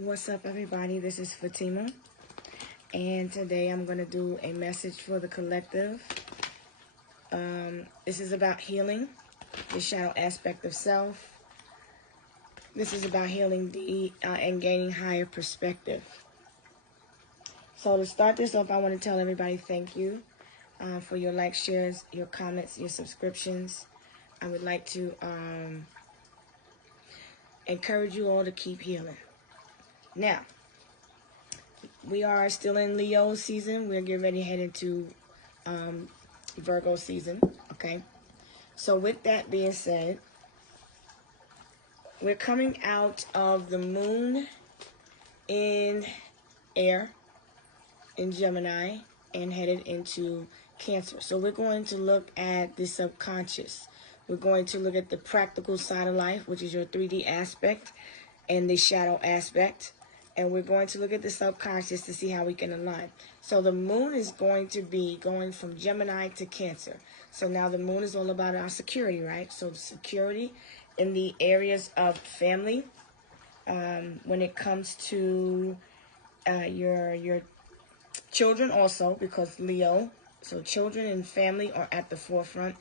What's up, everybody? This is Fatima, and today I'm going to do a message for the collective. This is about healing the shadow aspect of self. This is about healing and gaining higher perspective. So to start this off, I want to tell everybody thank you for your likes, shares, your comments, your subscriptions. I would like to encourage you all to keep healing. Now, we are still in Leo season. We're getting ready to head into Virgo season, okay? So with that being said, we're coming out of the moon in air, in Gemini, and headed into Cancer. So we're going to look at the subconscious. We're going to look at the practical side of life, which is your 3D aspect, and the shadow aspect. And we're going to look at the subconscious to see how we can align. So the moon is going to be going from Gemini to Cancer. So now the moon is all about our security, right? So the security in the areas of family, when it comes to your children also, because Leo, so children and family are at the forefront.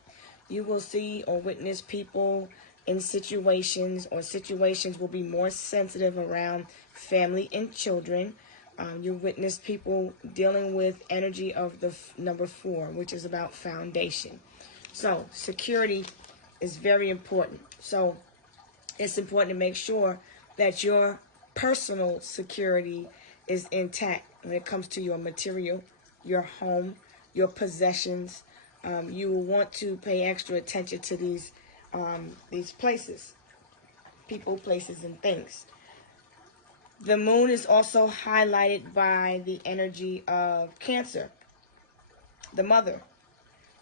You will see or witness people in situations, or situations will be more sensitive around family and children. You witness people dealing with energy of the number 4, which is about foundation. So security is very important. So it's important to make sure that your personal security is intact when it comes to your material, your home, your possessions. You will want to pay extra attention to these places, people, places, and things. The moon is also highlighted by the energy of Cancer, the mother.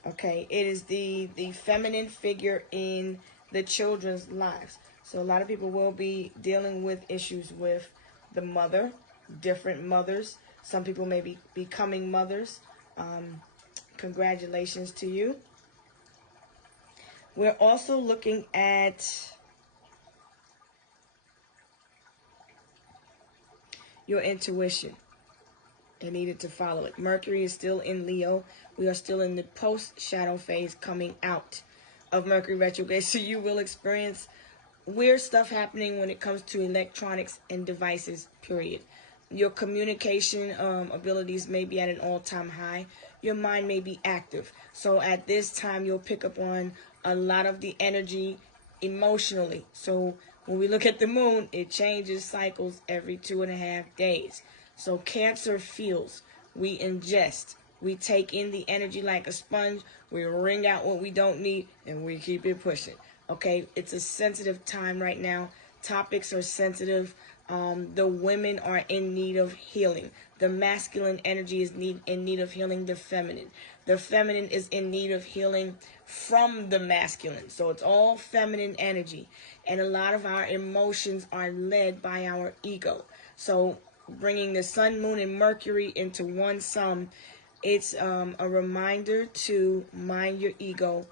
Okay, it is the feminine figure in the children's lives. So a lot of people will be dealing with issues with the mother, different mothers. Some people may be becoming mothers. Congratulations to you. We're also looking at your intuition and needed to follow it. Mercury is still in Leo. We are still in the post-shadow phase coming out of Mercury retrograde. So you will experience weird stuff happening when it comes to electronics and devices, period. Your communication abilities may be at an all-time high. Your mind may be active. So at this time, you'll pick up on a lot of the energy emotionally. So when we look at the moon, it changes cycles every 2.5 days. So Cancer feels, we ingest, we take in the energy like a sponge, we wring out what we don't need, and we keep it pushing. Okay, it's a sensitive time right now. Topics are sensitive. The women are in need of healing. The masculine energy is in need of healing the feminine. The feminine is in need of healing from the masculine. So it's all feminine energy. And a lot of our emotions are led by our ego. So bringing the sun, moon, and Mercury into one sum, it's a reminder to mind your ego,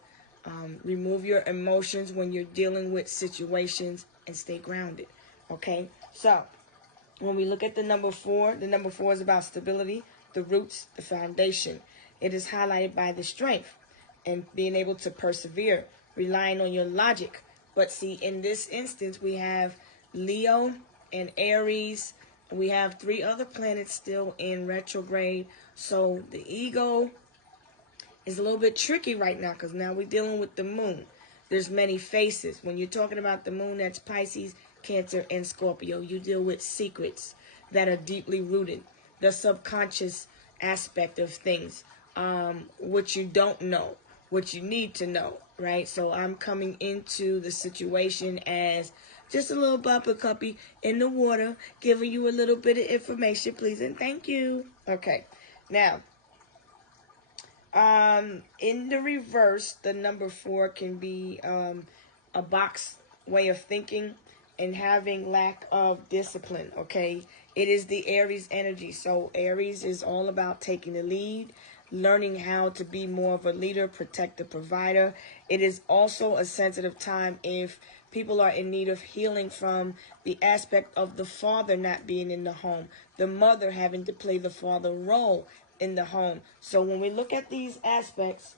remove your emotions when you're dealing with situations, and stay grounded. Okay, so when we look at the number 4 is about stability, the roots, the foundation. It is highlighted by the strength and being able to persevere, relying on your logic. But see, in this instance, we have Leo and Aries. We have 3 other planets still in retrograde. So the ego is a little bit tricky right now, because now we're dealing with the moon. There's many faces. When you're talking about the moon, that's Pisces, Cancer, and Scorpio. You deal with secrets that are deeply rooted, the subconscious aspect of things, what you don't know, what you need to know, right? So I'm coming into the situation as just a little bubble cuppy in the water, giving you a little bit of information, please, and thank you. Okay, now, in the reverse, the number 4 can be a box way of thinking and having lack of discipline, okay? It is the Aries energy. So Aries is all about taking the lead, learning how to be more of a leader, protector, provider. It is also a sensitive time if People are in need of healing from the aspect of the father not being in the home, the mother having to play the father role in the home. So when we look at these aspects,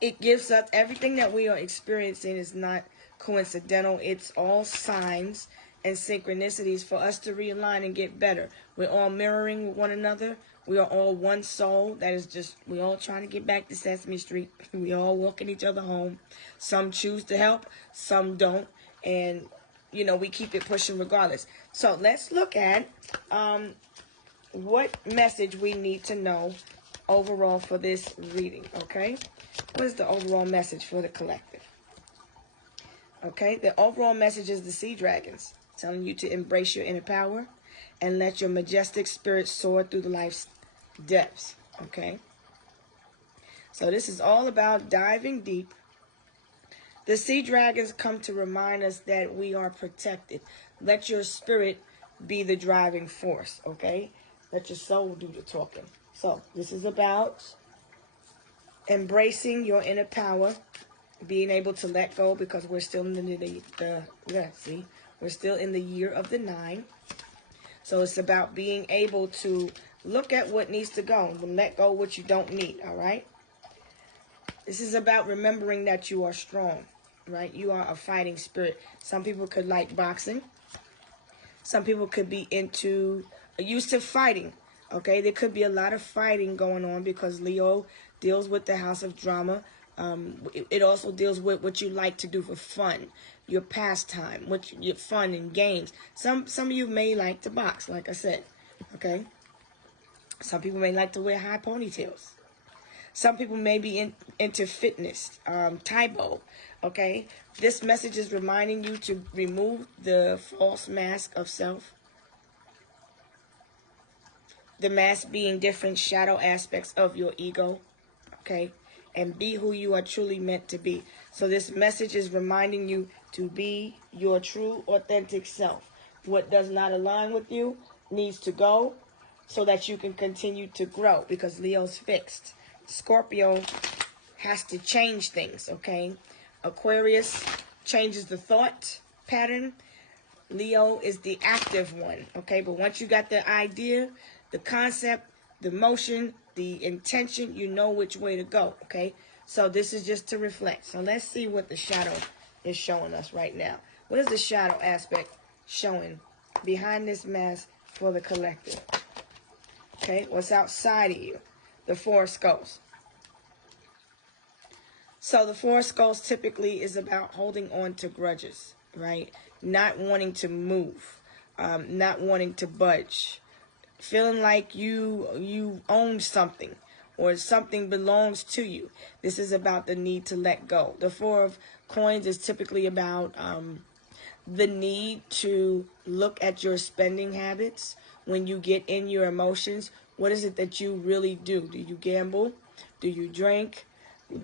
it gives us everything that we are experiencing is not coincidental. It's all signs and synchronicities for us to realign and get better. We're all mirroring with one another. We are all one soul. That is just, we all trying to get back to Sesame Street. We all walking each other home. Some choose to help, some don't. And, you know, we keep it pushing regardless. So let's look at what message we need to know overall for this reading, okay? What is the overall message for the collective? Okay, the overall message is the sea dragons, telling you to embrace your inner power and let your majestic spirit soar through the life's depths, okay? So this is all about diving deep. The sea dragons come to remind us that we are protected. Let your spirit be the driving force, okay? Let your soul do the talking. So this is about embracing your inner power, being able to let go, because we're still in we're still in the year of the 9. So it's about being able to look at what needs to go and let go what you don't need, all right? This is about remembering that you are strong, right? You are a fighting spirit. Some people could like boxing. Some people could be used to fighting, okay? There could be a lot of fighting going on because Leo deals with the house of drama. It also deals with what you like to do for fun, your pastime, your fun and games. Some of you may like to box, like I said, okay? Some people may like to wear high ponytails. Some people may be into fitness, Taibo, okay? This message is reminding you to remove the false mask of self. The mask being different shadow aspects of your ego, okay? And be who you are truly meant to be. So this message is reminding you to be your true, authentic self. What does not align with you needs to go so that you can continue to grow, because Leo's fixed. Scorpio has to change things, okay? Aquarius changes the thought pattern. Leo is the active one, okay? But once you got the idea, the concept, the motion, the intention, you know which way to go, okay? So this is just to reflect. So let's see what the shadow is showing us right now. What is the shadow aspect showing behind this mask for the collective? Okay, what's outside of you? The Four of Skulls. So the Four of Skulls typically is about holding on to grudges, right? Not wanting to move, not wanting to budge, feeling like you own something or something belongs to you. This is about the need to let go. The Four of Coins is typically about the need to look at your spending habits when you get in your emotions. What is it that you really do? Do you gamble? Do you drink?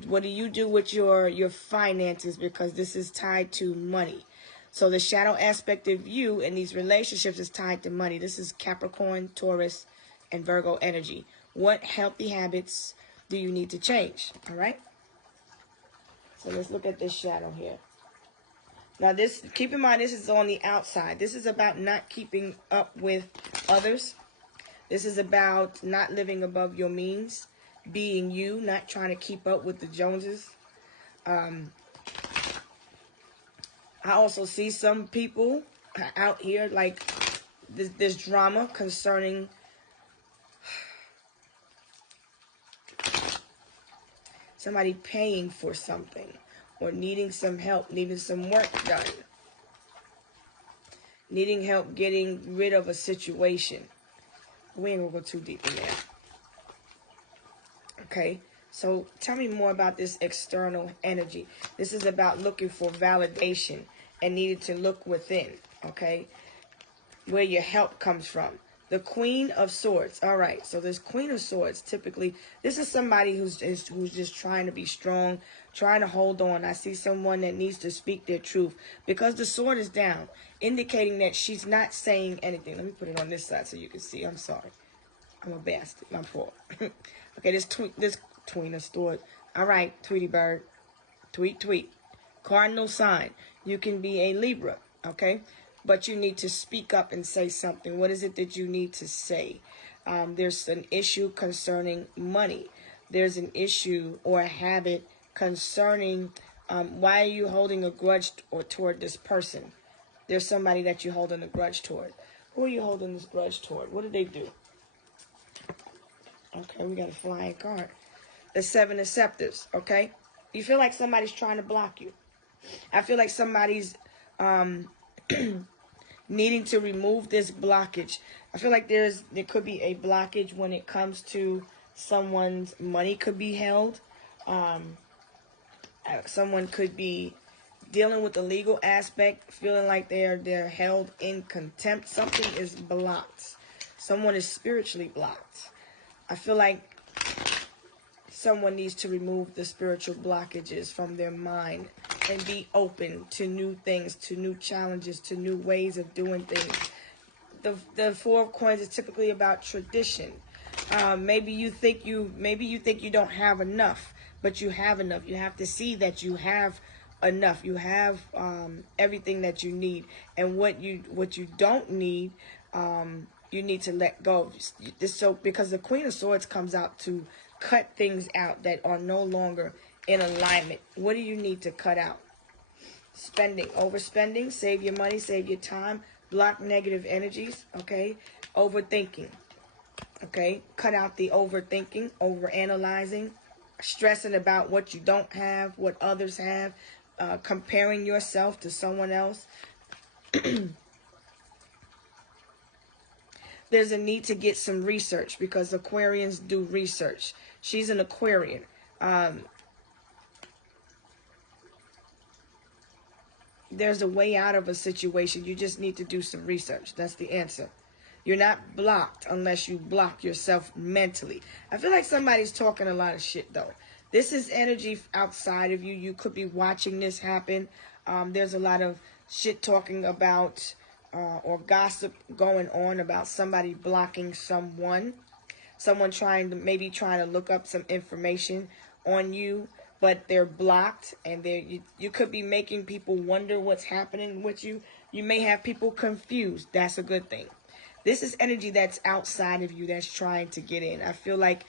What do you do with your finances? Because this is tied to money. So the shadow aspect of you in these relationships is tied to money. This is Capricorn, Taurus, and Virgo energy. What healthy habits do you need to change? All right? So let's look at this shadow here. Now this, keep in mind, this is on the outside. This is about not keeping up with others. This is about not living above your means, being you, not trying to keep up with the Joneses. I also see some people out here like this drama concerning somebody paying for something or needing some help, needing some work done, needing help getting rid of a situation. We ain't gonna go too deep in there. Okay, so tell me more about this external energy. This is about looking for validation and needing to look within, okay, where your help comes from. The Queen of Swords. All right, so this Queen of Swords, typically, this is somebody who's just trying to be strong, trying to hold on. I see someone that needs to speak their truth because the sword is down, indicating that she's not saying anything. Let me put it on this side so you can see. I'm sorry. I'm a bastard. My fault. Okay, this Queen of Swords. All right, Tweety Bird. Tweet, tweet. Cardinal sign. You can be a Libra, okay? But you need to speak up and say something. What is it that you need to say? There's an issue concerning money. There's an issue or a habit concerning why are you holding a grudge or toward this person? There's somebody that you're holding a grudge toward. Who are you holding this grudge toward? What did they do? Okay, we got a flying card. The Seven of Scepters, okay? You feel like somebody's trying to block you. I feel like somebody's needing to remove this blockage. I feel like there could be a blockage when it comes to someone's money could be held. Someone could be dealing with the legal aspect, feeling like they're held in contempt. Something is blocked. Someone is spiritually blocked. I feel like someone needs to remove the spiritual blockages from their mind and be open to new things, to new challenges, to new ways of doing things. The Four of Coins is typically about tradition. Maybe you think you don't have enough, but you have enough. You have to see that you have enough. You have everything that you need, and what you don't need, you need to let go. So because the Queen of Swords comes out to cut things out that are no longer in alignment. What do you need to cut out? Spending, overspending, save your money, save your time, block negative energies, okay? Overthinking, okay? Cut out the overthinking, overanalyzing, stressing about what you don't have, what others have, comparing yourself to someone else. There's a need to get some research because Aquarians do research. She's an Aquarian. There's a way out of a situation. You just need to do some research. That's the answer. You're not blocked unless you block yourself mentally. I feel like somebody's talking a lot of shit, though. This is energy outside of you. You could be watching this happen. There's a lot of shit talking about or gossip going on about somebody blocking someone. Someone trying to look up some information on you, but they're blocked, and you could be making people wonder what's happening with you. You may have people confused. That's a good thing. This is energy that's outside of you that's trying to get in. I feel like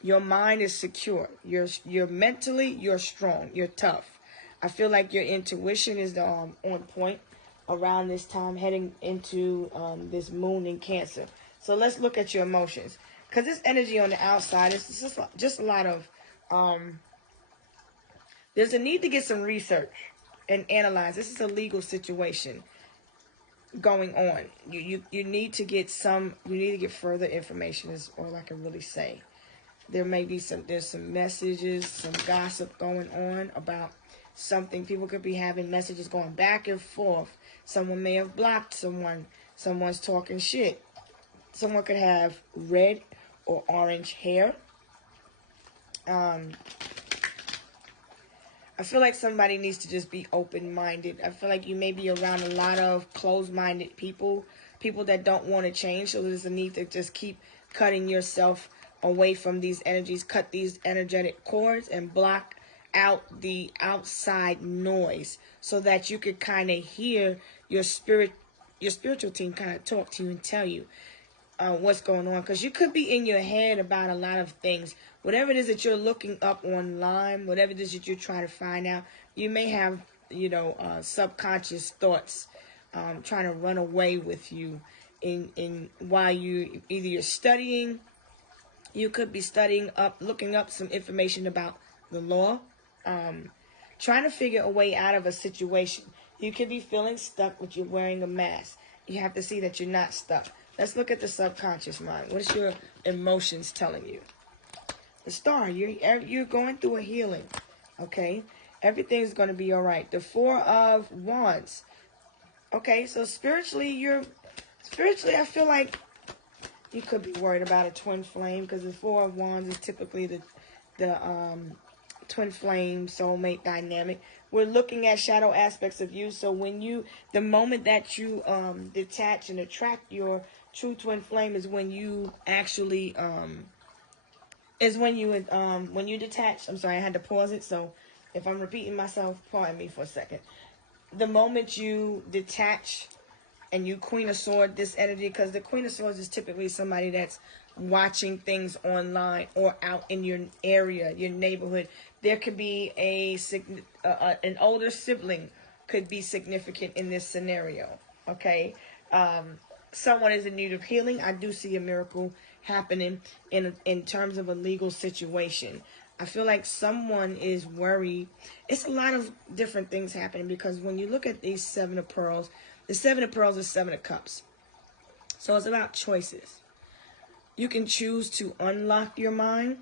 your mind is secure. You're mentally, you're strong. You're tough. I feel like your intuition is on point around this time, heading into this moon in Cancer. So let's look at your emotions, because this energy on the outside is just a lot of there's a need to get some research and analyze. This is a legal situation going on. You need to get further information, is all I can really say. There's some messages, some gossip going on about something. People could be having messages going back and forth. Someone may have blocked someone. Someone's talking shit. Someone could have red or orange hair. I feel like somebody needs to just be open-minded. I feel like you may be around a lot of closed-minded people that don't want to change. So there's a need to just keep cutting yourself away from these energies. Cut these energetic cords and block out the outside noise so that you could kind of hear your spiritual team kind of talk to you and tell you what's going on, because you could be in your head about a lot of things. Whatever it is that you're looking up online, whatever it is that you're trying to find out, you may have subconscious thoughts trying to run away with you in while you're studying. You could be looking up some information about the law, trying to figure a way out of a situation. You could be feeling stuck, but you're wearing a mask. You have to see that you're not stuck. Let's look at the subconscious mind. What is your emotions telling you? The Star, you're going through a healing, okay? Everything's going to be all right. The Four of Wands. Okay, so spiritually, I feel like you could be worried about a twin flame, because the Four of Wands is typically the twin flame soulmate dynamic. We're looking at shadow aspects of you. So the moment that you detach and attract your true twin flame is when you actually when you detach. I'm sorry, I had to pause it. So If I'm repeating myself, pardon me for a second. The moment you detach and you Queen of Swords this energy, because the Queen of Swords is typically somebody that's watching things online or out in your area, your neighborhood. There could be an older sibling could be significant in this scenario. Okay, someone is in need of healing. I do see a miracle happening in terms of a legal situation. I feel like someone is worried. It's a lot of different things happening, because when you look at these Seven of Pearls, the Seven of Pearls is Seven of Cups. So it's about choices. You can choose to unlock your mind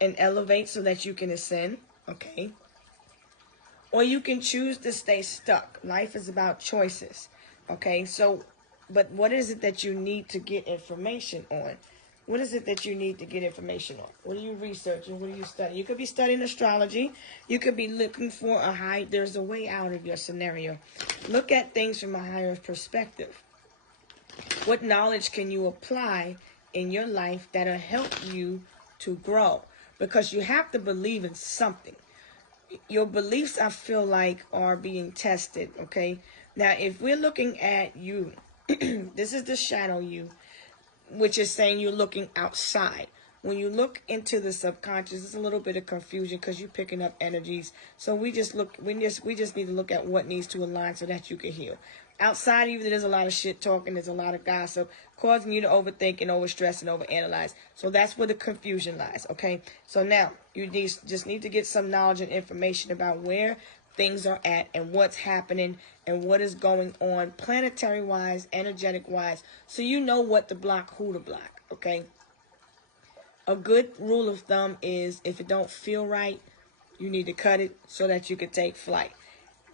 and elevate so that you can ascend, okay? Or you can choose to stay stuck. Life is about choices, okay? So, but what is it that you need to get information on? What is it that you need to get information on? What are you researching? What are you studying? You could be studying astrology. You could be looking for there's a way out of your scenario. Look at things from a higher perspective. What knowledge can you apply in your life that'll help you to grow? Because you have to believe in something. Your beliefs, I feel like, are being tested, okay? Now, if we're looking at you, this is the shadow you, which is saying you're looking outside. When you look into the subconscious, it's a little bit of confusion because you're picking up energies. So we just need to look at what needs to align so that you can heal. Outside of you, there's a lot of shit talking, there's a lot of gossip, causing you to overthink and overstress and overanalyze. So that's where the confusion lies, okay? So now, you just need to get some knowledge and information about where things are at and what's happening and what is going on planetary wise, energetic wise, so you know what to block, who to block, okay? A good rule of thumb is if it don't feel right, you need to cut it so that you can take flight.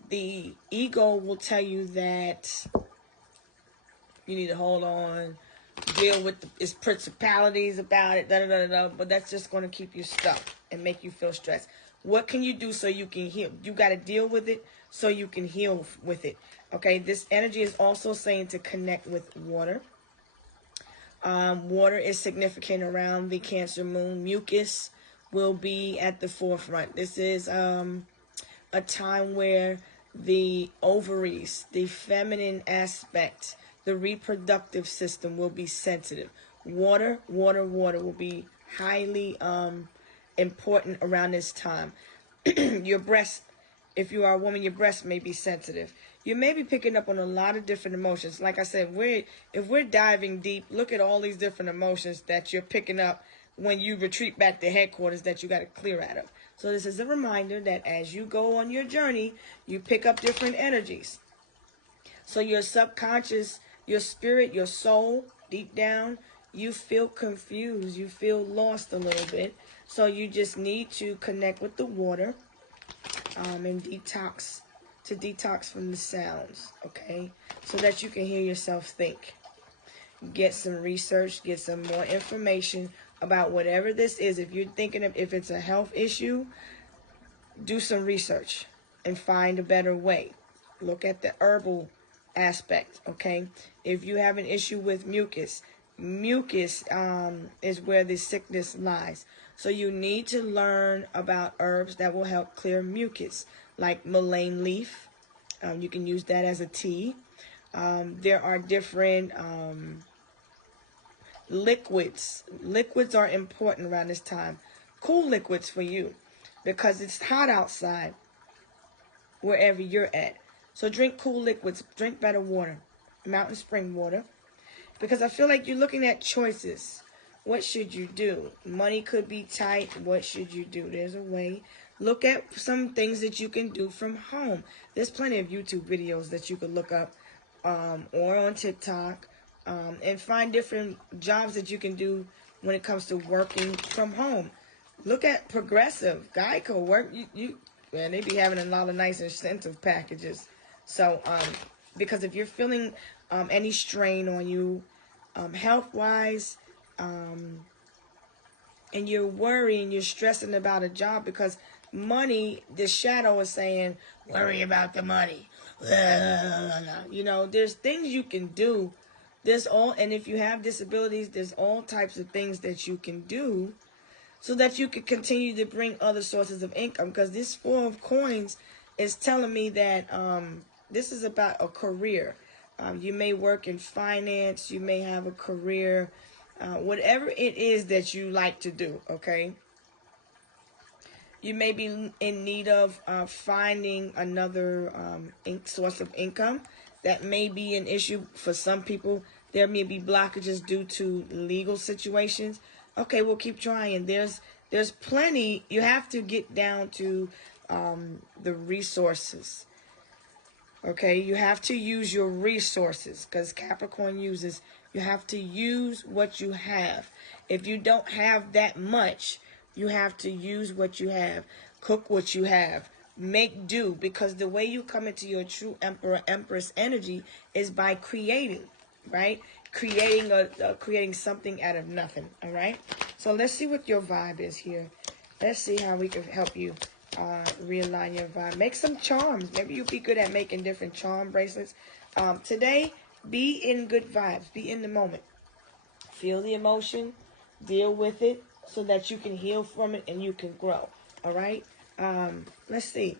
The ego will tell you that you need to hold on, deal with its principalities about it, but that's just going to keep you stuck and make you feel stressed. What can you do so you can heal? You got to deal with it so you can heal with it. Okay, this energy is also saying to connect with water. Water is significant around the Cancer moon. Mucus will be at the forefront. This is a time where the ovaries, the feminine aspect, the reproductive system will be sensitive. Water will be highly important around this time. Your breast, if you are a woman, your breast may be sensitive. You may be picking up on a lot of different emotions. Like I said, if we're diving deep, look at all these different emotions that you're picking up when you retreat back to headquarters that you got to clear out of. So this is a reminder that as you go on your journey, you pick up different energies. So your subconscious, your spirit, your soul, deep down, you feel confused, you feel lost a little bit. So you just need to connect with the water and detox from the sounds, okay? So that you can hear yourself think. Get some research, get some more information about whatever this is. If you're thinking of if it's a health issue, do some research and find a better way. Look at the herbal aspect, okay? If you have an issue with mucus is where the sickness lies. So you need to learn about herbs that will help clear mucus, like mullein leaf. You can use that as a tea. There are different liquids. Liquids are important around this time. Cool liquids for you, because it's hot outside wherever you're at. So drink cool liquids. Drink better water. Mountain spring water. Because I feel like you're looking at choices. What should you do? Money could be tight. What should you do? There's a way. Look at some things that you can do from home. There's plenty of YouTube videos that you could look up or on TikTok and find different jobs that you can do when it comes to working from home. Look at Progressive, Geico, man, they be having a lot of nice incentive packages. So, because if you're feeling any strain on you, health-wise, and you're worrying, you're stressing about a job, because money, the shadow is saying, worry about the money. You know, there's things you can do. And if you have disabilities, there's all types of things that you can do so that you can continue to bring other sources of income. Because this Four of Coins is telling me that this is about a career. You may work in finance, you may have a career, whatever it is that you like to do, okay? You may be in need of finding another source of income. That may be an issue for some people. There may be blockages due to legal situations. Okay, we'll keep trying. There's plenty. You have to get down to the resources. Okay, you have to use your resources, because Capricorn uses, you have to use what you have. If you don't have that much, you have to use what you have. Cook what you have. Make do, because the way you come into your true Emperor, Empress energy is by creating, right? Creating something out of nothing, all right? So let's see what your vibe is here. Let's see how we can help you realign your vibe. Make some charms. Maybe you'll be good at making different charm bracelets. Today, be in good vibes. Be in the moment. Feel the emotion. Deal with it so that you can heal from it and you can grow. All right? Let's see.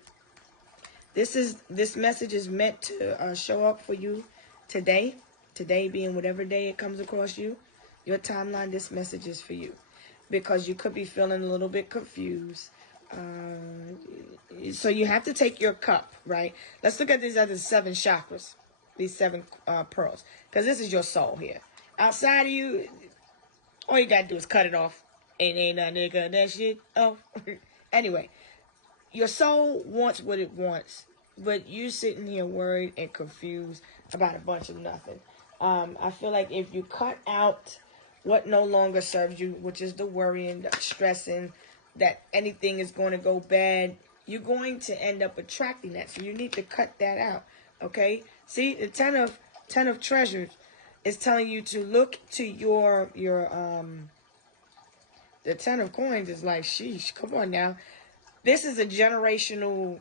This message is meant to show up for you today. Today being whatever day it comes across you. Your timeline, this message is for you. Because you could be feeling a little bit confused. So you have to take your cup, right? Let's look at these other 7 chakras, these 7 pearls, because this is your soul here. Outside of you, all you gotta do is cut it off. Ain't nothing cut that shit off. Anyway, your soul wants what it wants, but you sitting here worried and confused about a bunch of nothing. I feel like if you cut out what no longer serves you, which is the worrying, the stressing, that anything is going to go bad, you're going to end up attracting that. So you need to cut that out, okay? See, the 10 of treasures is telling you to look to your the 10 of coins is like, sheesh, come on now. This is a generational,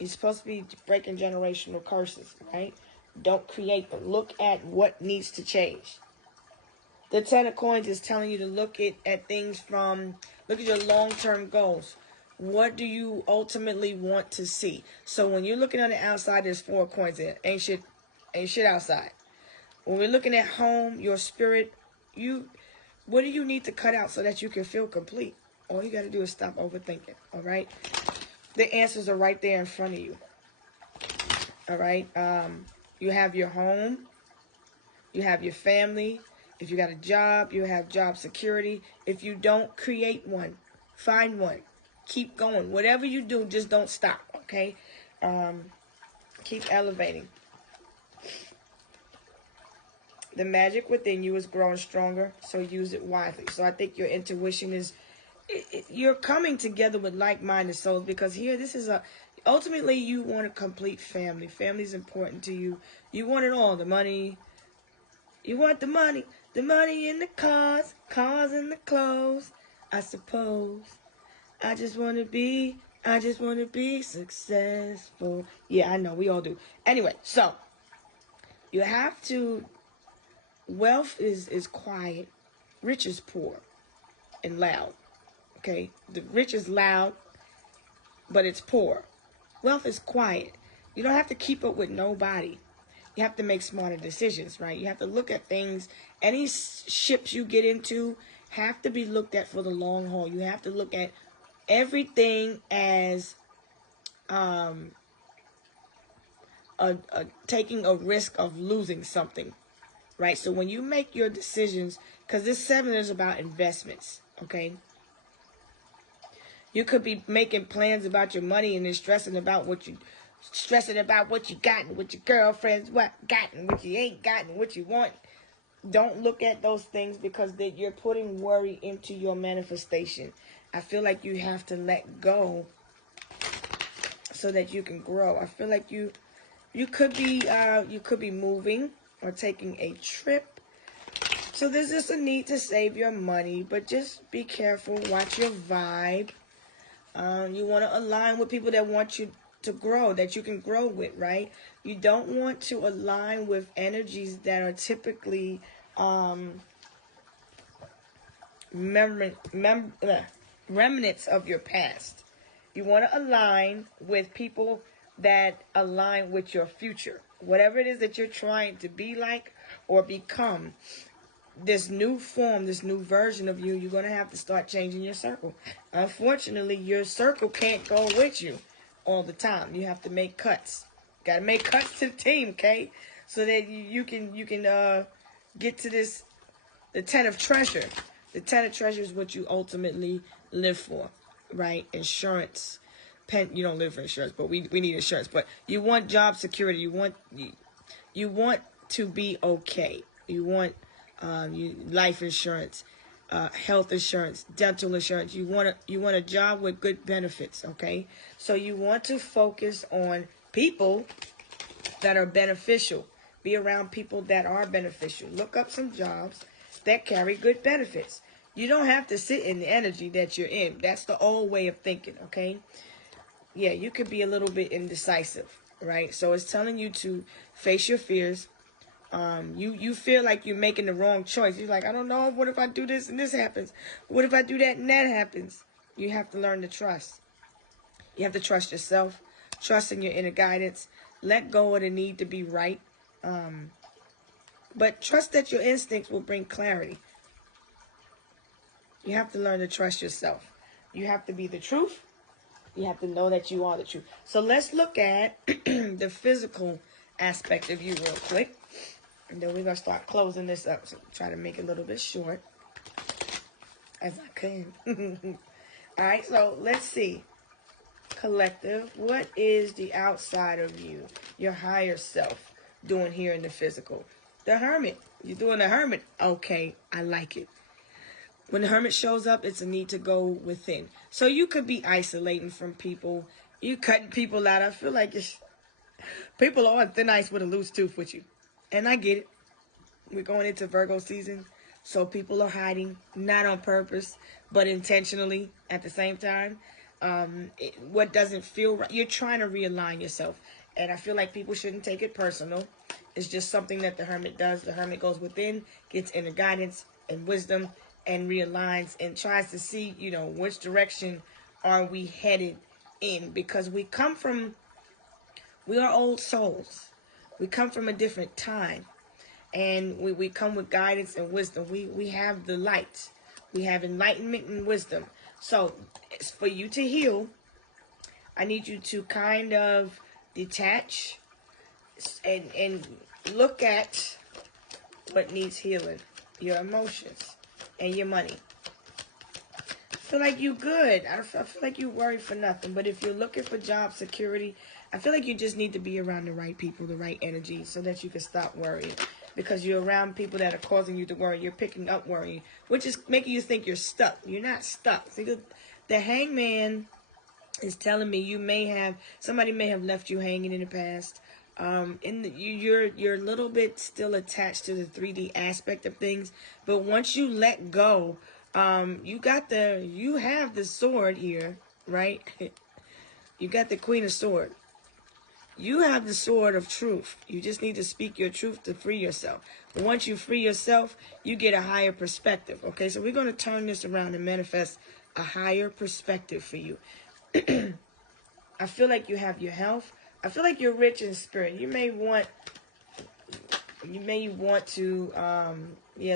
you're supposed to be breaking generational curses, right? Don't create them. Look at what needs to change. The 10 of coins is telling you to look at things from, look at your long-term goals. What do you ultimately want to see? So when you're looking on the outside, there's 4 of coins there. Ain't shit outside. When we're looking at home, your spirit, what do you need to cut out so that you can feel complete? All you got to do is stop overthinking, all right? The answers are right there in front of you, all right? You have your home. You have your family. If you got a job, you have job security. If you don't, create one. Find one. Keep going. Whatever you do, just don't stop, okay? Keep elevating. The magic within you is growing stronger, so use it wisely. So I think your intuition is, you're coming together with like-minded souls, because here, this is ultimately you want a complete family. Family is important to you. You want it all, the money. You want the money in the cars in the clothes, I suppose. I just want to be successful. Yeah, I know, we all do. Anyway, so, you have to, wealth is quiet, rich is poor and loud, okay? The rich is loud, but it's poor. Wealth is quiet. You don't have to keep up with nobody. You have to make smarter decisions, right? You have to look at things. Any ships you get into have to be looked at for the long haul. You have to look at everything as taking a risk of losing something, right? So when you make your decisions, because this 7 is about investments, okay? You could be making plans about your money and then stressing about what you got and what your girlfriends gotten, what you ain't gotten, what you want. Don't look at those things, because you're putting worry into your manifestation. I feel like you have to let go so that you can grow. I feel like you could be moving or taking a trip. So there's just a need to save your money, but just be careful. Watch your vibe. You want to align with people that want you to grow, that you can grow with, right? You don't want to align with energies that are typically remnants of your past. You want to align with people that align with your future. Whatever it is that you're trying to be like or become, this new form, this new version of you, you're going to have to start changing your circle. Unfortunately, your circle can't go with you all the time. You have to make cuts. Got to make cuts to the team, okay? So that you can get to this, the 10 of treasure. The 10 of treasure is what you ultimately live for, right? Insurance. You don't live for insurance, but we need insurance. But you want job security. You want to be okay. You want life insurance, health insurance, dental insurance. You want a job with good benefits, okay? So you want to focus on people that are beneficial. Be around people that are beneficial. Look up some jobs that carry good benefits. You don't have to sit in the energy that you're in. That's the old way of thinking, okay? Yeah, you could be a little bit indecisive, right? So it's telling you to face your fears. You feel like you're making the wrong choice. You're like, I don't know. What if I do this and this happens? What if I do that and that happens? You have to learn to trust. You have to trust yourself. Trust in your inner guidance. Let go of the need to be right. But trust that your instincts will bring clarity. You have to learn to trust yourself. You have to be the truth. You have to know that you are the truth. So let's look at the physical aspect of you real quick. And then we're going to start closing this up. So try to make it a little bit short as I can. All right, so let's see. Collective, what is the outside of you, your higher self, doing here in the physical? The Hermit. You're doing the Hermit. Okay, I like it. When the Hermit shows up, it's a need to go within. So you could be isolating from people. You cutting people out. I feel like people are on thin ice with a loose tooth with you. And I get it. We're going into Virgo season. So people are hiding, not on purpose, but intentionally at the same time. What doesn't feel right, you're trying to realign yourself. And I feel like people shouldn't take it personal. It's just something that the Hermit does. The Hermit goes within, gets inner guidance and wisdom, and realigns and tries to see, which direction are we headed in. Because we are old souls. We come from a different time. And we come with guidance and wisdom. We have the light. We have enlightenment and wisdom. So it's for you to heal. I need you to kind of detach and look at what needs healing. Your emotions and your money. I feel like you good. I feel like you worry for nothing. But if you're looking for job security, I feel like you just need to be around the right people, the right energy, so that you can stop worrying. Because you're around people that are causing you to worry. You're picking up worrying, which is making you think you're stuck. You're not stuck. See, the Hangman is telling me somebody may have left you hanging in the past. You're a little bit still attached to the 3D aspect of things, but once you let go, you have the sword here, right? You got the Queen of Swords. You have the sword of truth. You just need to speak your truth to free yourself. But once you free yourself, you get a higher perspective. Okay, so we're going to turn this around and manifest a higher perspective for you. I feel like you have your health. I feel like you're rich in spirit. You may want to,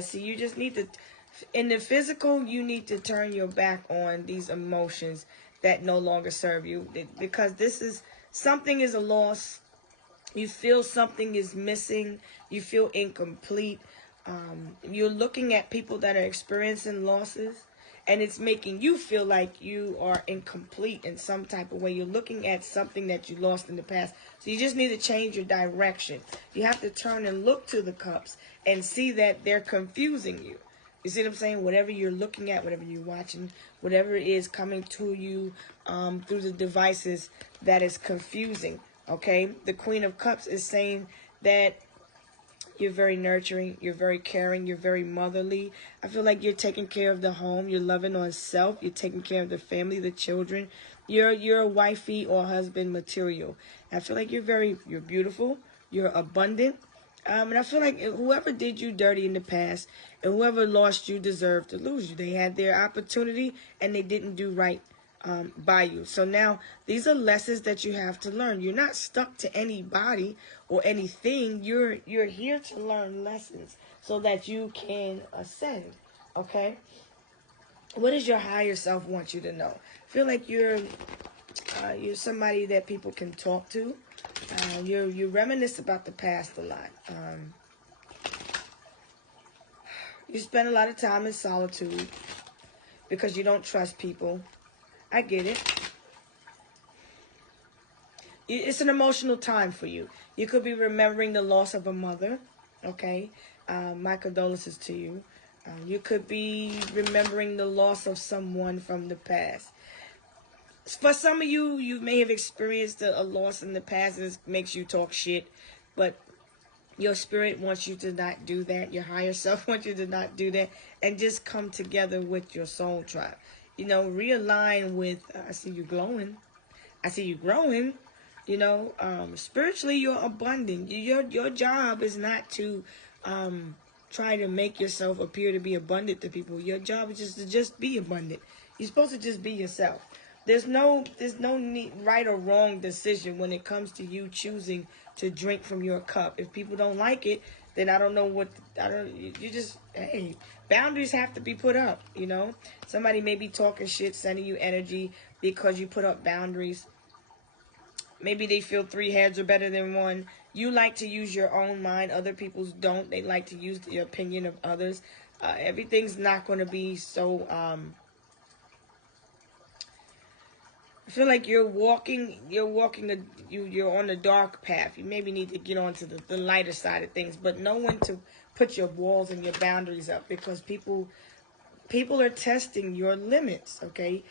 see, you just need to, in the physical, you need to turn your back on these emotions that no longer serve you. Because something is a loss. You feel something is missing. You feel incomplete. You're looking at people that are experiencing losses, and it's making you feel like you are incomplete in some type of way. You're looking at something that you lost in the past. So you just need to change your direction. You have to turn and look to the cups and see that they're confusing you. You see what I'm saying? Whatever you're looking at, whatever you're watching, whatever is coming to you through the devices that is confusing, okay? The Queen of Cups is saying that you're very nurturing, you're very caring, you're very motherly. I feel like you're taking care of the home, you're loving on self, you're taking care of the family, the children. You're a wifey or husband material. I feel like you're beautiful, you're abundant, And I feel like whoever did you dirty in the past and whoever lost you deserved to lose you. They had their opportunity and they didn't do right by you. So now these are lessons that you have to learn. You're not stuck to anybody or anything. You're here to learn lessons so that you can ascend. Okay? What does your higher self want you to know? Feel like you're somebody that people can talk to. You reminisce about the past a lot. You spend a lot of time in solitude because you don't trust people. I get it. It's an emotional time for you. You could be remembering the loss of a mother. Okay? My condolences to you. You could be remembering the loss of someone from the past. For some of you, you may have experienced a loss in the past and it makes you talk shit. But your spirit wants you to not do that. Your higher self wants you to not do that. And just come together with your soul tribe. You know, realign with, I see you glowing. I see you growing. You know, spiritually you're abundant. Your job is not to try to make yourself appear to be abundant to people. Your job is just to just be abundant. You're supposed to just be yourself. There's no need, right or wrong decision when it comes to you choosing to drink from your cup. If people don't like it, then I don't know what, you just, hey, boundaries have to be put up, you know. Somebody may be talking shit, sending you energy because you put up boundaries. Maybe they feel 3 heads are better than one. You like to use your own mind. Other people's don't. They like to use the opinion of others. Everything's not going to be so, I feel like you're on the dark path. You maybe need to get onto the lighter side of things, but know when to put your walls and your boundaries up because people are testing your limits, okay?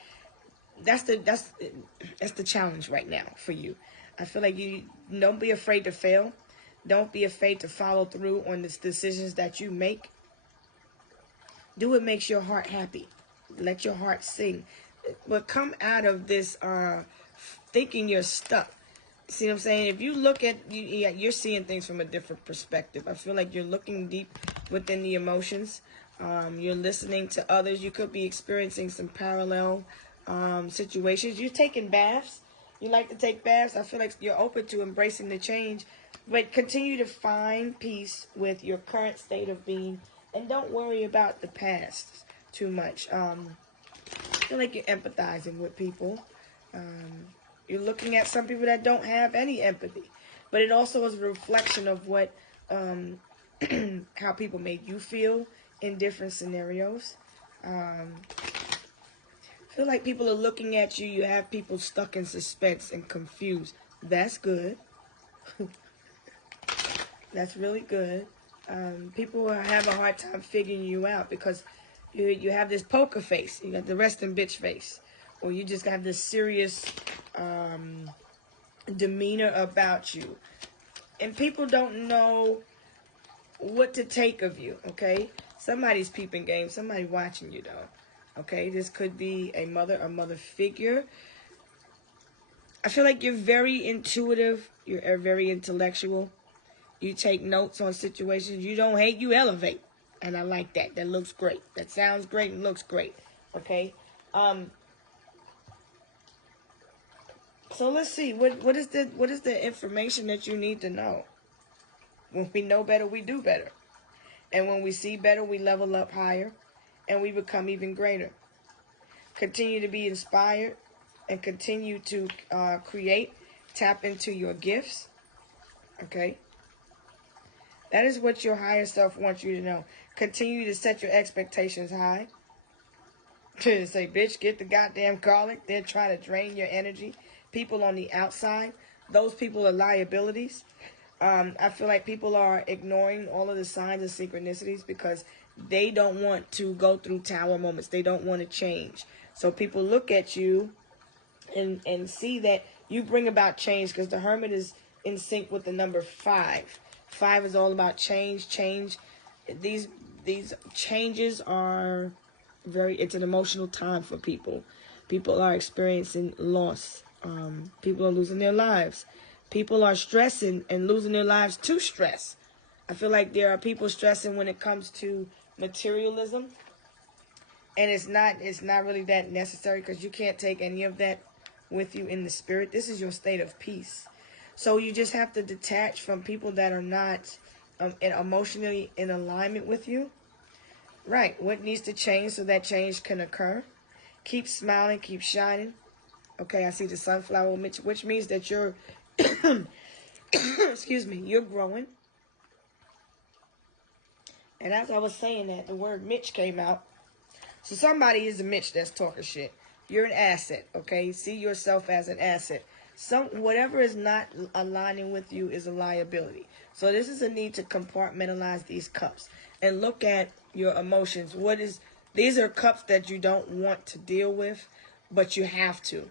That's the challenge right now for you. I feel like you don't be afraid to fail. Don't be afraid to follow through on the decisions that you make. Do what makes your heart happy. Let your heart sing. But come out of this thinking you're stuck. See what I'm saying? If you look at, you're seeing things from a different perspective. I feel like you're looking deep within the emotions. You're listening to others. You could be experiencing some parallel situations. You're taking baths. You like to take baths. I feel like you're open to embracing the change. But continue to find peace with your current state of being. And don't worry about the past too much. I feel like you're empathizing with people. You're looking at some people that don't have any empathy. But it also is a reflection of what, how people made you feel in different scenarios. I feel like people are looking at you. You have people stuck in suspense and confused. That's good. That's really good. People have a hard time figuring you out because you have this poker face. You got the resting bitch face. Or you just have this serious demeanor about you. And people don't know what to take of you, okay? Somebody's peeping game. Somebody watching you, though. Okay? This could be a mother figure. I feel like you're very intuitive. You're very intellectual. You take notes on situations. You don't hate, you elevate. And I like that. That looks great. That sounds great and looks great. Okay? So let's see. What is the information that you need to know? When we know better, we do better. And when we see better, we level up higher. And we become even greater. Continue to be inspired. And continue to create. Tap into your gifts. Okay? That is what your higher self wants you to know. Continue to set your expectations high. To say, bitch, get the goddamn garlic. They're trying to drain your energy. People on the outside, those people are liabilities. I feel like people are ignoring all of the signs and synchronicities because they don't want to go through tower moments. They don't want to change. So people look at you and see that you bring about change because the Hermit is in sync with the number 5. 5 is all about change. These changes are it's an emotional time for people. People are experiencing loss. People are losing their lives. People are stressing and losing their lives to stress. I feel like there are people stressing when it comes to materialism. And it's not really that necessary, because you can't take any of that with you in the spirit. This is your state of peace. So you just have to detach from people that are not emotionally in alignment with you. Right. What needs to change so that change can occur? Keep smiling, keep shining. Okay, I see the sunflower, which means that you're, excuse me, you're growing. And as I was saying that, the word Mitch came out. So somebody is a Mitch that's talking shit. You're an asset, okay? See yourself as an asset. Whatever is not aligning with you is a liability. So this is a need to compartmentalize these cups and look at your emotions. These are cups that you don't want to deal with, but you have to.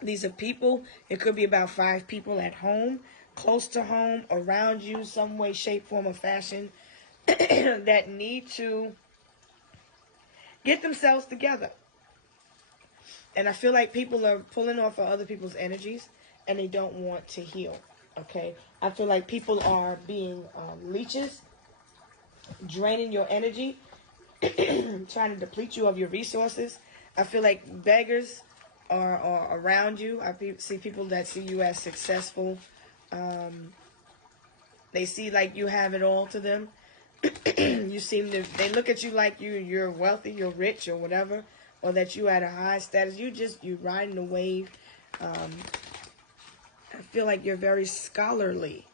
These are people. It could be about 5 people at home, close to home, around you, some way, shape, form, or fashion, that need to get themselves together. And I feel like people are pulling off of other people's energies, and they don't want to heal. Okay? I feel like people are being leeches, draining your energy, trying to deplete you of your resources. I feel like beggars are around you. I see people that see you as successful. They see like you have it all to them. They look at you like you're wealthy, you're rich, or whatever, or that you at a high status. You're riding the wave. I feel like you're very scholarly.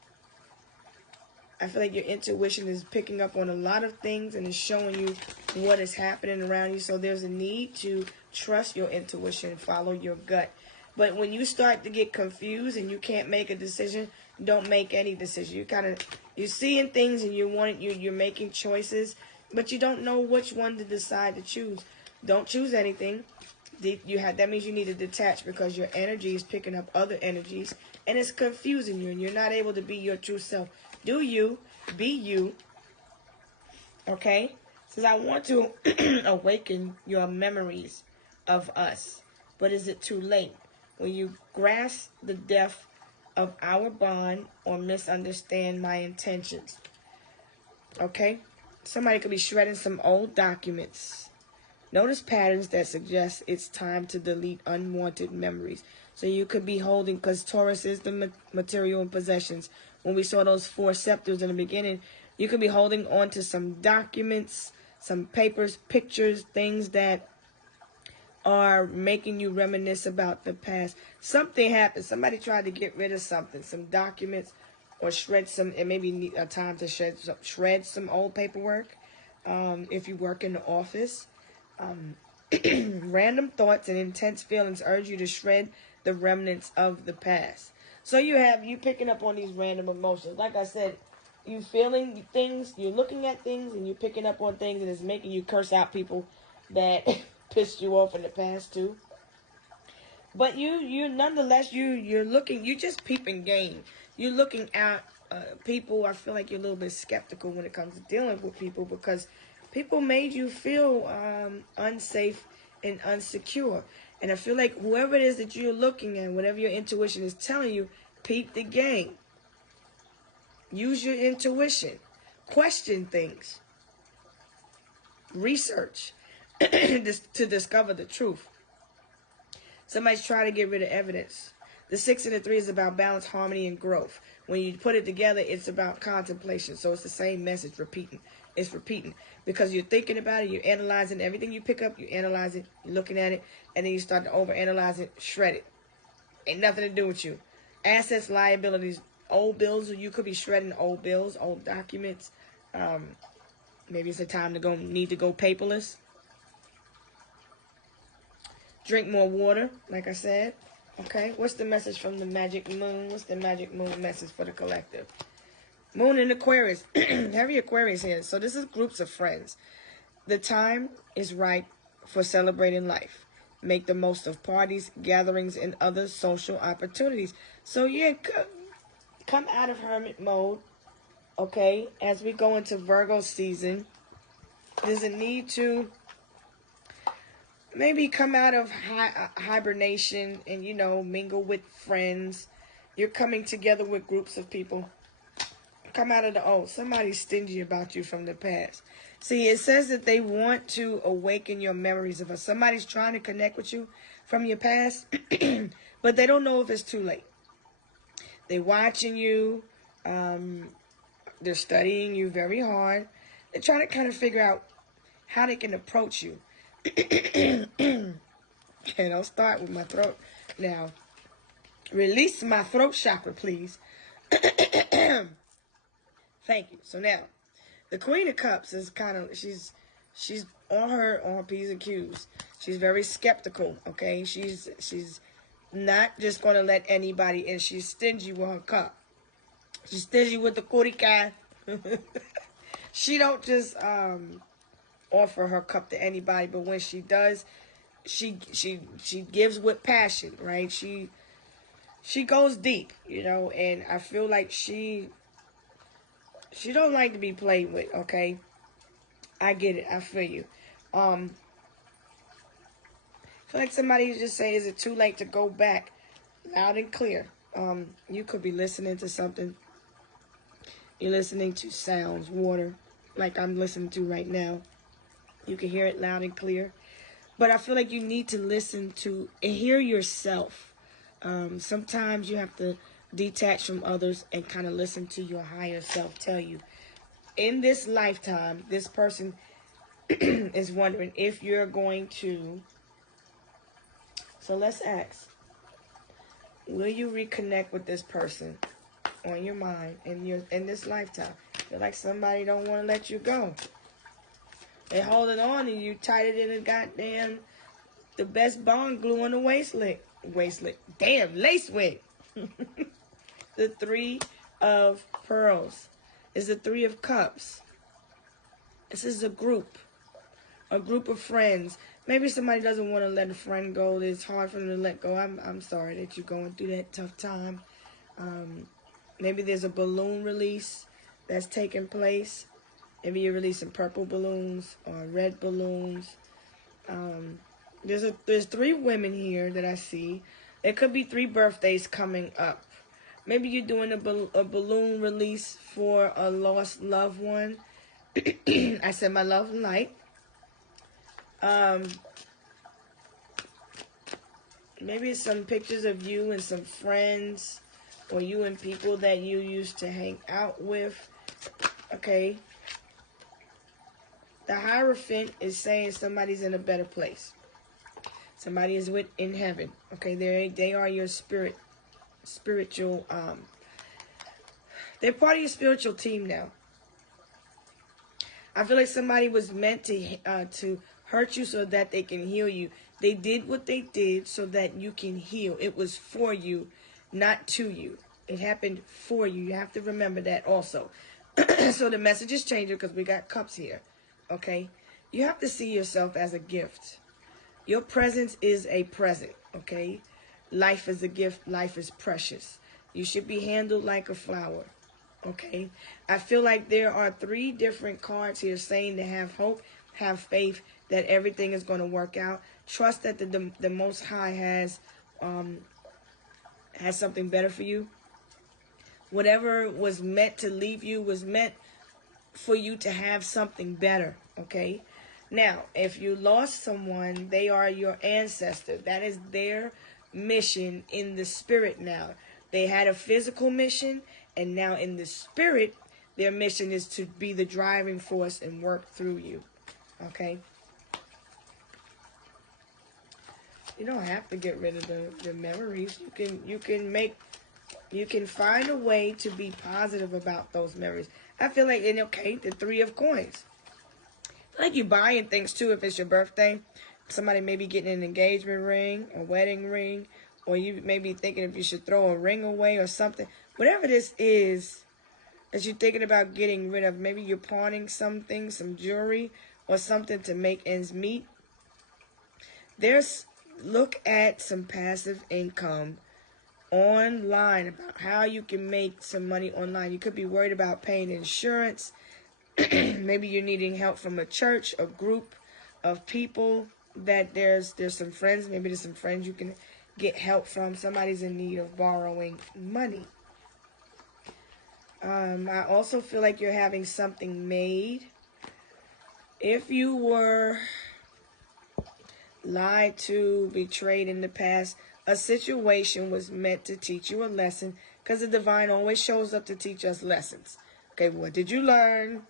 I feel like your intuition is picking up on a lot of things and is showing you what is happening around you. So there's a need to trust your intuition and follow your gut. But when you start to get confused and you can't make a decision, don't make any decision. You're seeing things and you're making choices, but you don't know which one to decide to choose. Don't choose anything. That means you need to detach, because your energy is picking up other energies and it's confusing you and you're not able to be your true self. Do you, be you, okay? Says, I want to awaken your memories of us, but is it too late? When you grasp the depth of our bond or misunderstand my intentions? Okay? Somebody could be shredding some old documents. Notice patterns that suggest it's time to delete unwanted memories. So you could be holding, because Taurus is the material and possessions. When we saw those 4 scepters in the beginning, you could be holding on to some documents, some papers, pictures, things that are making you reminisce about the past. Something happened. Somebody tried to get rid of something, some documents, or shred some. It may be a time to shred some old paperwork. If you work in the office. Random thoughts and intense feelings urge you to shred the remnants of the past. So you picking up on these random emotions. Like I said, you feeling things, you're looking at things, and you're picking up on things, and it's making you curse out people that pissed you off in the past too. But you nonetheless, you're looking, you just peeping game. You're looking at people. I feel like you're a little bit skeptical when it comes to dealing with people, because people made you feel unsafe and unsecure. And I feel like whoever it is that you're looking at, whatever your intuition is telling you, peep the game. Use your intuition. Question things. Research to discover the truth. Somebody's trying to get rid of evidence. The 6 and the 3 is about balance, harmony, and growth. When you put it together, it's about contemplation. So it's the same message, repeating. It's repeating. Because you're thinking about it, you're analyzing everything you pick up, you analyze it, you're looking at it, and then you start to overanalyze it, shred it. Ain't nothing to do with you. Assets, liabilities, old bills. You could be shredding old bills, old documents. Maybe it's a time to need to go paperless. Drink more water, like I said. Okay, what's the message from the magic moon? What's the magic moon message for the collective? Moon in Aquarius. Heavy Aquarius here. So this is groups of friends. The time is right for celebrating life. Make the most of parties, gatherings, and other social opportunities. So yeah, come out of hermit mode. Okay, as we go into Virgo season, there's a need to maybe come out of hibernation and, mingle with friends. You're coming together with groups of people. come out of the old. Somebody's stingy about you from the past. See, it says that they want to awaken your memories of us. Somebody's trying to connect with you from your past, but they don't know if it's too late. They're watching you. They're studying you very hard. They're trying to kind of figure out how they can approach you. And I'll start with my throat. Now, release my throat chakra, please. Thank you. So now, the Queen of Cups is kind of, she's on her P's and Q's. She's very skeptical, okay? She's not just going to let anybody in. She's stingy with her cup. She's stingy with the curica. She don't just offer her cup to anybody, but when she does, she gives with passion, right? She goes deep, you know, and I feel like she don't like to be played with, okay? I get it. I feel you. I feel like somebody just say, is it too late to go back? Loud and clear. You could be listening to something. You're listening to sounds, water, like I'm listening to right now. You can hear it loud and clear. But I feel like you need to listen to and hear yourself. Sometimes you have to detach from others and kind of listen to your higher self tell you. In this lifetime, this person is wondering if you're going to. So let's ask. Will you reconnect with this person on your mind in this lifetime? Feel like somebody don't want to let you go. They holding on and you tighter than a goddamn the best bond glue on the waistlet. Damn, lace wig. The Three of Pearls is the Three of Cups. This is a group of friends. Maybe somebody doesn't want to let a friend go. It's hard for them to let go. I'm sorry that you're going through that tough time. Maybe there's a balloon release that's taking place. Maybe you're releasing purple balloons or red balloons. There's 3 women here that I see. It could be 3 birthdays coming up. Maybe you're doing a balloon release for a lost loved one. I said my love and light. Maybe it's some pictures of you and some friends, or you and people that you used to hang out with. Okay. The Hierophant is saying somebody's in a better place. Somebody is in heaven. Okay, they are your spiritual. They're part of your spiritual team now. I feel like somebody was meant to hurt you so that they can heal you. They did what they did so that you can heal. It was for you, not to you. It happened for you. You have to remember that also. So the message is changing because we got cups here. Okay? You have to see yourself as a gift. Your presence is a present. Okay? Life is a gift. Life is precious. You should be handled like a flower. Okay? I feel like there are 3 different cards here saying to have hope, have faith that everything is going to work out. Trust that the Most High has something better for you. Whatever was meant to leave you was meant for you to have something better. Okay? Now, if you lost someone, they are your ancestor. That is their mission in the spirit now. They had a physical mission, and now in the spirit, their mission is to be the driving force and work through you. Okay? You don't have to get rid of the memories. You can find a way to be positive about those memories. I feel like, and okay, the 3 of Coins. I feel like you're buying things too if it's your birthday. Somebody may be getting an engagement ring, a wedding ring, or you may be thinking if you should throw a ring away or something. Whatever this is that you're thinking about getting rid of, maybe you're pawning something, some jewelry, or something to make ends meet. Look at some passive income online about how you can make some money online. You could be worried about paying insurance. Maybe you're needing help from a church, a group of people that there's some friends. Maybe there's some friends you can get help from. Somebody's in need of borrowing money. I also feel like you're having something made. If you were lied to, betrayed in the past, a situation was meant to teach you a lesson, because the divine always shows up to teach us lessons. Okay, what did you learn?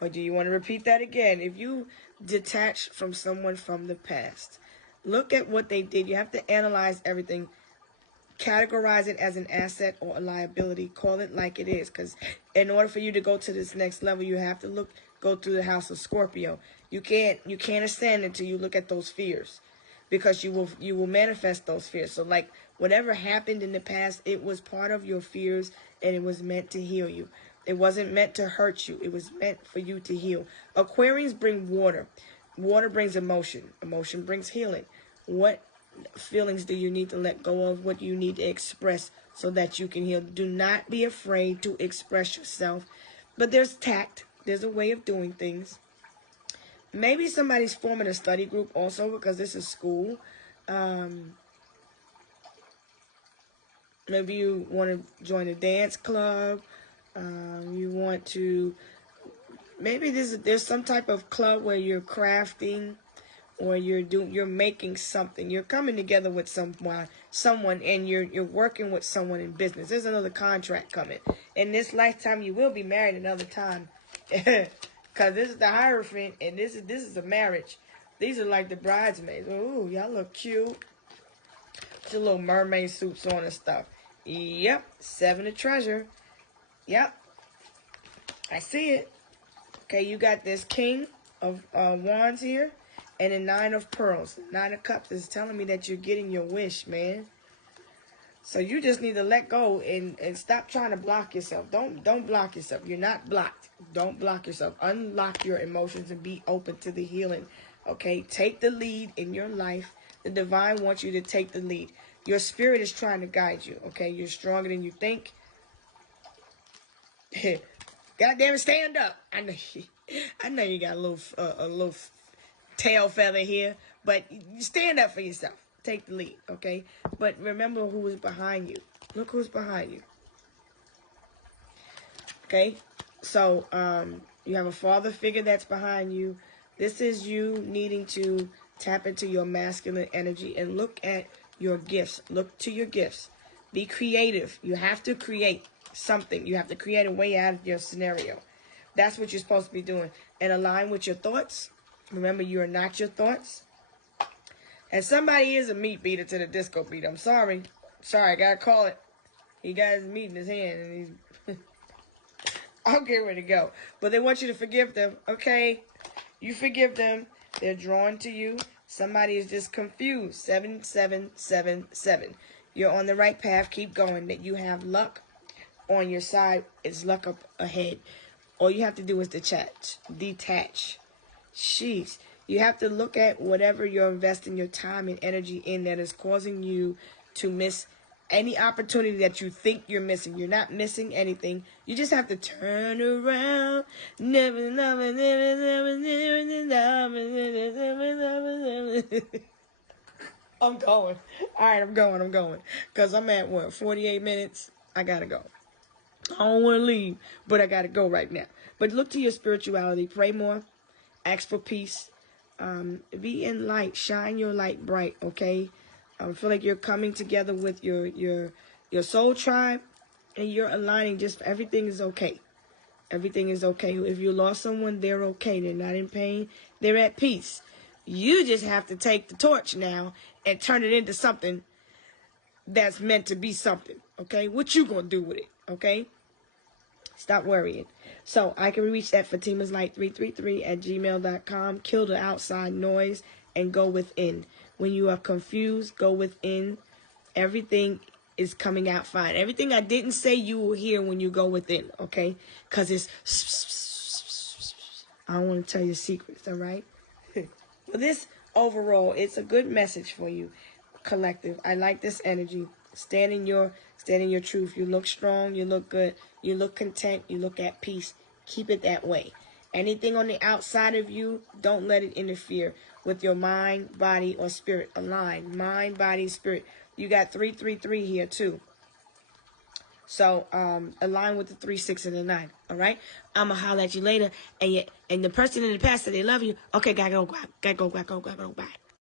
Or do you want to repeat that again? If you detach from someone from the past, look at what they did. You have to analyze everything. Categorize it as an asset or a liability. Call it like it is. Because in order for you to go to this next level, you have to go through the house of Scorpio. You can't ascend until you look at those fears. Because you will manifest those fears. So like whatever happened in the past, it was part of your fears, and it was meant to heal you. It wasn't meant to hurt you. It was meant for you to heal. Aquarians bring water. Water brings emotion. Emotion brings healing. What feelings do you need to let go of? What do you need to express so that you can heal? Do not be afraid to express yourself. But there's tact. There's a way of doing things. Maybe somebody's forming a study group also, because this is school. Maybe you want to join a dance club. You want to, maybe there's some type of club where you're crafting, or you're making something. You're coming together with someone, and you're working with someone in business. There's another contract coming. In this lifetime, you will be married another time, because this is the Hierophant, and this is a marriage. These are like the bridesmaids. Ooh, y'all look cute. Your little mermaid suits on and stuff. Yep, 7 of treasure. Yep, I see it. Okay, you got this King of Wands here, and a 9 of Pearls. 9 of Cups is telling me that you're getting your wish, man. So you just need to let go and stop trying to block yourself. Don't block yourself. You're not blocked. Don't block yourself. Unlock your emotions and be open to the healing. Okay, take the lead in your life. The divine wants you to take the lead. Your spirit is trying to guide you. Okay, you're stronger than you think. God damn it, stand up. I know you got a little tail feather here, but stand up for yourself. Take the lead, okay? But remember who is behind you. Look who's behind you. Okay? So, you have a father figure that's behind you. This is you needing to tap into your masculine energy and look at your gifts. Look to your gifts. Be creative. You have to create something. You have to create a way out of your scenario. That's what you're supposed to be doing. And align with your thoughts. Remember, you are not your thoughts. And somebody is a meat beater to the disco beat. I'm sorry. Sorry, I gotta call it. He got his meat in his hand and he's I'll get ready to go. But they want you to forgive them, okay? You forgive them. They're drawn to you. Somebody is just confused. 7777. You're on the right path. Keep going. That you have luck on your side. It's luck up ahead. All you have to do is detach. Jeez. You have to look at whatever you're investing your time and energy in that is causing you to miss any opportunity that you think you're missing. You're not missing anything. You just have to turn around. Never. I'm going. All right, I'm going. Because I'm at, 48 minutes? I got to go. I don't want to leave, but I got to go right now. But look to your spirituality. Pray more. Ask for peace. Be in light. Shine your light bright, okay? I feel like you're coming together with your soul tribe, and you're aligning. Just everything is okay. Everything is okay. If you lost someone, they're okay. They're not in pain. They're at peace. You just have to take the torch now and turn it into something that's meant to be something, okay? What you gonna do with it, okay? Stop worrying. So I can reach at fatimaslight333@gmail.com. Kill the outside noise and go within. When you are confused, go within. Everything is coming out fine. Everything I didn't say, you will hear when you go within, okay? Because it's... I don't want to tell you secrets, all right? Well, this overall, it's a good message for you, collective. I like this energy. Stand in your truth. You look strong. You look good. You look content. You look at peace. Keep it that way. Anything on the outside of you, don't let it interfere with your mind, body, or spirit. Align. Mind, body, spirit. You got 333 here too. So align with the 3, 6, and the 9. All right. I'ma holler at you later. And the person in the past said they love you. Okay, gotta go. Bye.